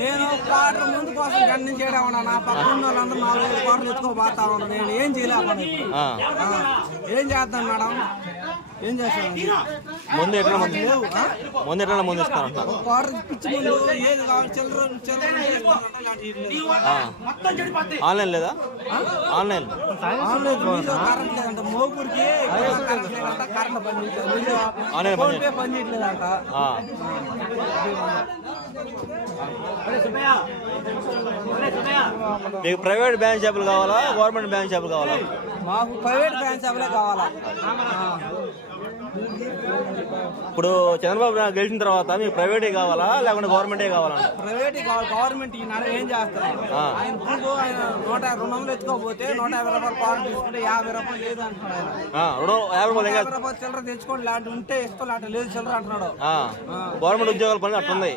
నేను క్వార్టర్ ముందు కోసం గండి చేయడం ఉన్నా నా పక్కన వాళ్ళందరూ 4-5 క్వార్టర్లు ఎత్తుకోబోతా ఉన్నాను. నేను ఏం చేయలేకపోతే ఏం చేస్తాను మేడం, ఏం చేస్తాను? ముందు ఎట్లా ముందు ఇస్తాను క్వార్టర్ పిచ్చి ముందు ఏది కావాలి చిల్లర ఆన్లైన్ లేదా? ఆన్లైన్ కరెంట్ లేదంట, మోపుడికి కరెంట్ పని పని చేయట్లేదంట. మీకు ప్రైవేట్ బ్యాంక్ షాపులు కావాలా, గవర్నమెంట్ బ్యాంక్ షాపులు కావాలా? మాకు ప్రైవేట్ బ్యాంక్ షాపులే కావాలా. ఇప్పుడు చంద్రబాబు నాయుడు గెలిచిన తర్వాత మీకు ప్రైవేటే కావాలా లేకుంటే గవర్నమెంటే కావాలా? ప్రైవేటే కావాలి. గవర్నమెంట్ ఈనాడు ఏం చేస్తారు? ఆయన ఇప్పుడు ఆయన 200 ఎత్తుకోకపోతే 150 రూపాయలు పాలు తీసుకుంటే 50 రూపాయలు లేదు అంటున్నాడు. 50 రూపాయలు చిల్లర తెచ్చుకోండి, లాంటి ఉంటే ఇష్టం, లాంటి లేదు చిల్లర అంటున్నాడు. గవర్నమెంట్ ఉద్యోగాల పని అట్లుంది.